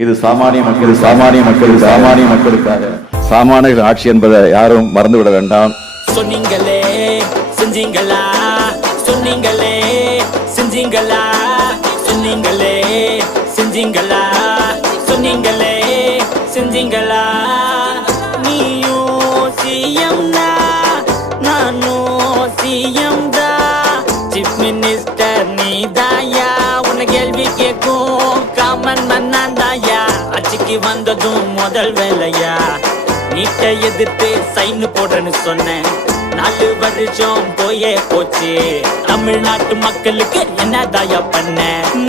இது சாமானிய மக்களுக்காக சாமானியர்கள் ஆட்சி என்பதை யாரும் மறந்துவிட வேண்டாம். சொன்னீங்களே செஞ்சீங்களா, சொன்னீங்களே செஞ்சீங்களா, சொன்னீங்களே செஞ்சீங்களா, சொன்னீங்களே செஞ்சீங்களா. நீயும் சிஎம் தான், நானும் சிஎம் தான், சீஃப் மினிஸ்டர் நீதாயா, உன்னை கேள்வி கேட்கும் காமன் மன்னாந்தாயா. ஆட்சிக்கு வந்ததும் முதல் வேலையா நீட்டை எதிர்த்து சைன் போடுறேன்னு சொன்னேன். 4 வருஷம் போயே போச்சு, தமிழ்நாட்டு மக்களுக்கு என்னதாயா பண்ண?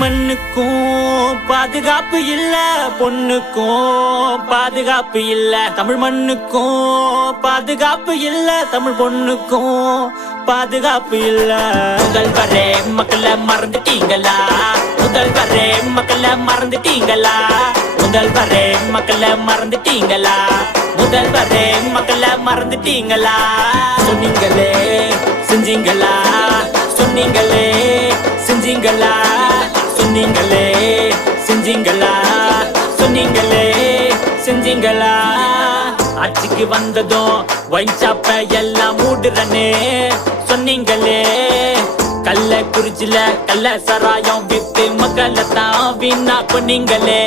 மண்ணுக்கும் பாதுகாப்பு இல்ல, பொண்ணுக்கும் பாதுகாப்பு இல்ல, தமிழ் மண்ணுக்கும் பாதுகாப்பு இல்ல, தமிழ் பொண்ணுக்கும் பாதுகாப்பு இல்ல. முதல்வரே மக்களை மறந்துட்டீங்களா, முதல்வரே மக்களை மறந்துட்டீங்களா, முதல்வரே மக்களை மறந்துட்டீங்களா, முதல்வரே மக்களை மறந்துட்டீங்களா. சொன்னீங்களே செஞ்சீங்களா, சொன்னீங்களே செஞ்சீங்களா, சொன்னீங்களே செஞ்சீங்களா, சொன்னீங்களே செஞ்சீங்களா. ஆட்சிக்கு வந்ததும் ஒயின் ஷாப்ப எல்லாம் மூடுறனே சொன்னீங்களே. கள்ளக்குறிச்சில கள்ள சராயம் வித்து மக்களை தான் வீணா பண்ணீங்களே.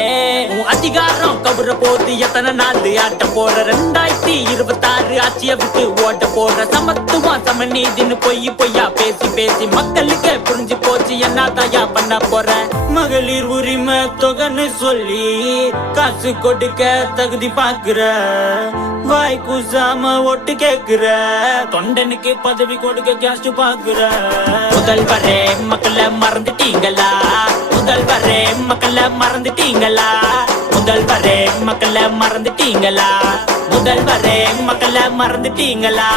அதிகாரம் கவுற போது எத்தனை நாள் ஆட்ட போற? 2026 ஆட்சிய விட்டு ஓட்ட போற. சமத்துவம் சமநீதினு பொய்யா பேசி பேசி மக்களுக்கு புரிஞ்சு போச்சு, என்னதாயா பண்ண போற? மகளிர் உரிமை தொகைன்னு சொல்லி காசு கொடுக்க தகுதி பாக்குற, வாய் கூசாம ஓட்டு கேக்குற, தொண்டனுக்கு பதவி கொடுக்க கேஸ்ட் பாக்குற. முதல்வரே மக்களை மறந்துட்டீங்களா, முதல்வரே மக்களை மறந்துட்டீங்களா, முதல்வரே மக்களை மறந்துட்டீங்களா, முதல்வரே மக்களை மறந்துட்டீங்களா.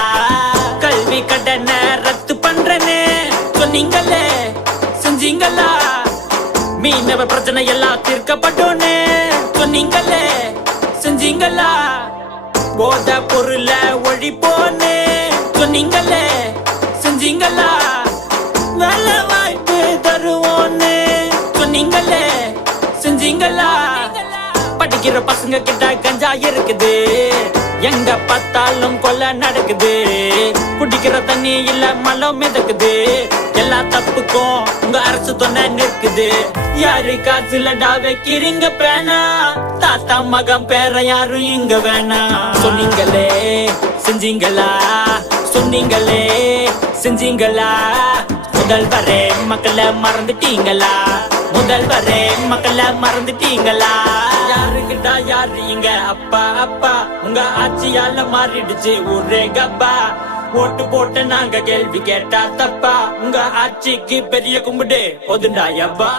கல்வி கடனை ரத்து பண்றேன்னு சொன்னீங்களே செஞ்சீங்களா, மீனவ பிரச்சனை எல்லாம் தீர்க்கப்பட்டோன்னு சொன்னீங்களே செஞ்சீங்களா. போத பொருள ஒழிப்போன்னு சொன்னீங்களே செஞ்சீங்களா. வேலை வாய்ப்பு தருவோன்னு சொன்னீங்களே செஞ்சீங்களா. படிக்கிற பசங்க கிட்ட கஞ்சா இருக்குது, எங்க பார்த்தாலும் கொலை நடக்குது, குடிக்கிற தண்ணி இல்ல மலம் மிதக்குது, எல்லா தப்புக்கும் உங்க அரசு துணை நிற்குது. யாரு காசுலடா வைக்கிறீங்க பேனா, தாத்தா மகன் பேர யாரும் இங்க வேணா. சொன்னீங்களே செஞ்சீங்களா, சொன்னீங்களே செஞ்சீங்களா. முதல்வரே மக்களை மறந்துட்டீங்களா, முதல்வரே மக்களை மறந்துட்டீங்களா. யாருக்கிட்டா யாரு இங்க அப்பா அப்பா, உங்க ஆட்சியால மாறிடுச்சு ஊரே கப்பா. ஓட்டு போட்டு நாங்க கேள்வி கேட்டா தப்பா, உங்க ஆட்சிக்கு பெரிய கும்பிடு போதுண்டா யப்பா.